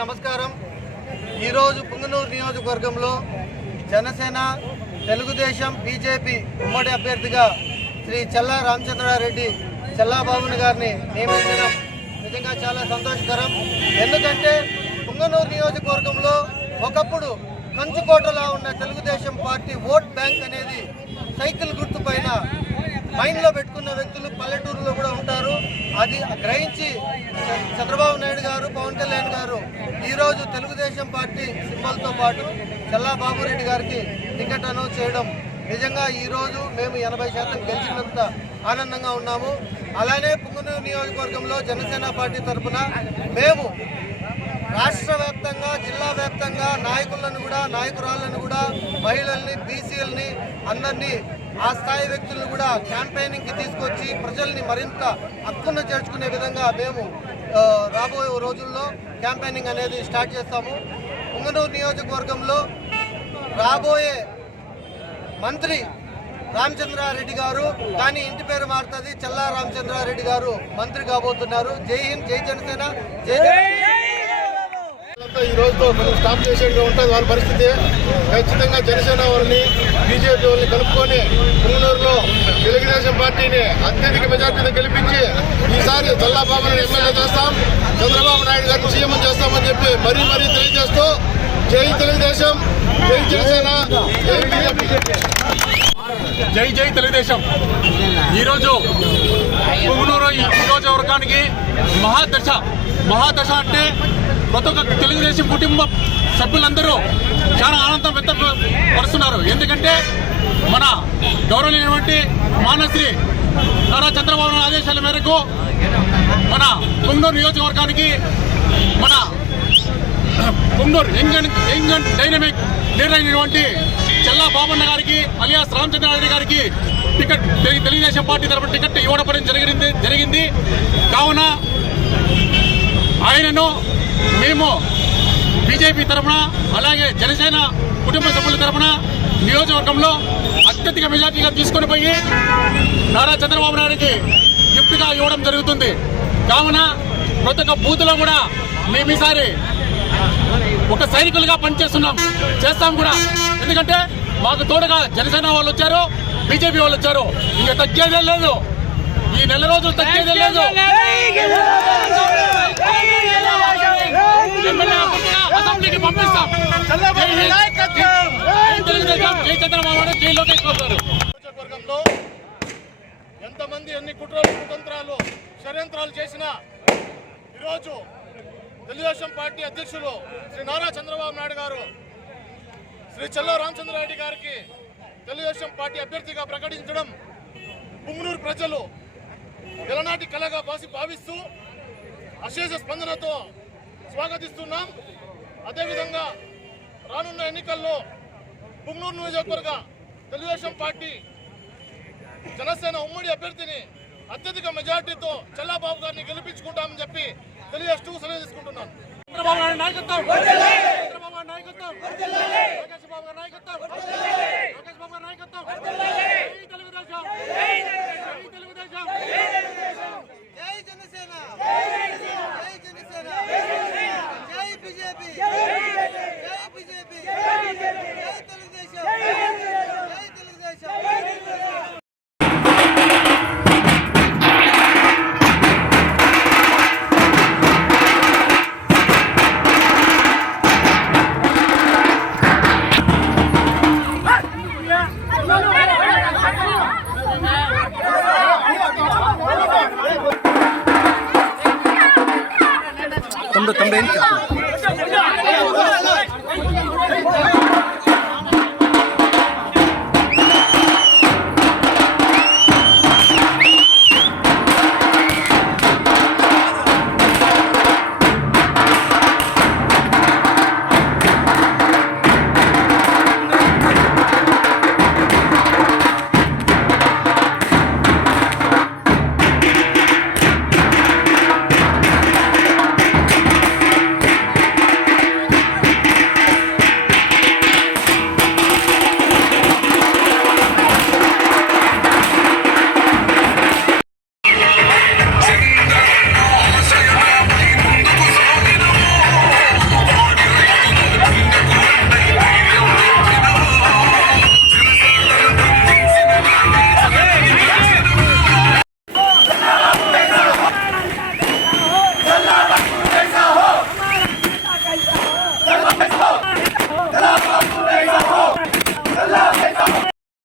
నమస్కారం. ఈరోజు పుంగనూరు నియోజకవర్గంలో జనసేన, తెలుగుదేశం, బీజేపీ ఉమ్మడి అభ్యర్థిగా శ్రీ చల్లా రామచంద్రారెడ్డి చల్లాబాబుని గారిని నియమించడం నిజంగా చాలా సంతోషకరం. ఎందుకంటే పుంగనూరు నియోజకవర్గంలో ఒకప్పుడు కంచుకోటలా ఉన్న తెలుగుదేశం పార్టీ ఓట్ బ్యాంక్ అనేది సైకిల్ గుర్తు పైన మైండ్లో పెట్టుకున్న వ్యక్తులు పల్లెటూరులో కూడా ఉంటారు. అది గ్రహించి చంద్రబాబు నాయుడు గారు, పవన్ కళ్యాణ్ గారు ఈరోజు తెలుగుదేశం పార్టీ సింబల్తో పాటు చల్లాబాబు రెడ్డి గారికి టికెట్ అనౌన్స్ చేయడం నిజంగా ఈరోజు మేము 80% గెలిచినంత ఆనందంగా ఉన్నాము. అలానే పుంగనూరు నియోజకవర్గంలో జనసేన పార్టీ తరఫున మేము రాష్ట్ర వ్యాప్తంగా, జిల్లా వ్యాప్తంగా నాయకురాళ్ళను కూడా మహిళల్ని, బీసీలని అందరినీ ఆ స్థాయి వ్యక్తులను కూడా క్యాంపెయినింగ్కి తీసుకొచ్చి ప్రజల్ని మరింత హక్కున చేర్చుకునే విధంగా మేము రాబోయే రోజుల్లో క్యాంపెయినింగ్ అనేది స్టార్ట్ చేస్తాము. పుంగనూరు నియోజకవర్గంలో రాబోయే మంత్రి రామచంద్రారెడ్డి గారు, కానీ ఇంటి పేరు మారుతుంది, చల్లా రామచంద్రారెడ్డి గారు మంత్రి కాబోతున్నారు. జై హింద్, జై జనసేన, జై ఈ రోజుతో మనం స్టాప్ చేసేట్టుగా ఉంటుంది వాళ్ళ పరిస్థితి. ఖచ్చితంగా జనసేన వాళ్ళని, బీజేపీ వాళ్ళని కలుపుకొని పుంగనూరులో తెలుగుదేశం పార్టీని అత్యధిక మెజార్టీతో గెలిపించి ఈసారి చల్లాబాబుని ఎమ్మెల్యే చేస్తాం, చంద్రబాబు నాయుడు గారిని సీఎం చేస్తామని చెప్పి మరీ తెలియజేస్తూ జై తెలుగుదేశం, జై జనసేన, జై బీజేపీ, జై జై తెలుగుదేశం. ఈరోజు పుంగనూరు నియోజకవర్గానికి మహాదశ అంటే ప్రతి ఒక్క తెలుగుదేశం కుటుంబ సభ్యులందరూ చాలా ఆనందం వ్యక్తపరుస్తున్నారు. ఎందుకంటే మన గౌరవనీయమైనటువంటి మానశ్రీ నారా చంద్రబాబు నాయుడు ఆదేశాల మేరకు మన పుంగనూరు నియోజకవర్గానికి మన Punganur young and dynamic leader అయినటువంటి చల్లా బాబన్న గారికి అలియాస్ రామచంద్రారెడ్డి గారికి టికెట్ తెలుగుదేశం పార్టీ తరఫున టికెట్ ఇవ్వడం జరిగింది. కావున ఆయనను మేము బీజేపీ తరఫున, అలాగే జనసేన కుటుంబ సభ్యుల తరఫున నియోజకవర్గంలో అత్యధిక మెజార్టీగా తీసుకొని పోయి నారా చంద్రబాబు నాయుడికి గిఫ్ట్గా ఇవ్వడం జరుగుతుంది. కావున ప్రతి ఒక్క బూత్లో కూడా మేము ఈసారి ఒక సైనికులుగా చేస్తాం కూడా. ఎందుకంటే మాకు తోడుగా జనసేన వాళ్ళు వచ్చారు, బీజేపీ వాళ్ళు వచ్చారు. ఇంకా తగ్గేదే లేదు, ఈ నెల రోజులు తగ్గేదే లేదు. అసెంబ్లీకి పంపిస్తాం. జై చంద్రబాబు నాయుడు, జై లోకేష్ బాబు గారు. నియోజకవర్గంలో ఎంతమంది ఎన్ని కుట్రలు, కుతంత్రాలు, షడ్యంత్రాలు చేసినా ఈరోజు తెలుగుదేశం పార్టీ అధ్యక్షులు శ్రీ నారా చంద్రబాబు నాయుడు గారు శ్రీ చల్లా రామచంద్రారెడ్డి గారికి తెలుగుదేశం పార్టీ అభ్యర్థిగా ప్రకటించడం పుంగనూరు ప్రజలు ఎలనాటి కళగా భావిస్తూ అశేష స్పందనతో స్వాగతిస్తున్నాం. అదేవిధంగా రానున్న ఎన్నికల్లో పుంగనూరు నియోజకవర్గ తెలుగుదేశం పార్టీ జనసేన ఉమ్మడి అభ్యర్థిని అత్యధిక మెజార్టీతో చల్లాబాబు గారిని గెలిపించుకుంటామని చెప్పి తెలియజేస్తూ సెలవు తీసుకుంటున్నాను. చంద్రబాబు నాయుడు నాయకత్వం, చంద్రబాబు నాయకత్వం, లోకేష్ బాబు గారి నాయకత్వం, లోకేష్ బాబు గారి నాయకత్వం. జై తెలుగుదేశం, జై తెలుగుదేశం, జై జనసేన, జై జనసేన, జై బీజేపీ, జై బీజేపీ, జై తెలుగుదేశం, జై తెలుగుదేశం. తమ్ముడు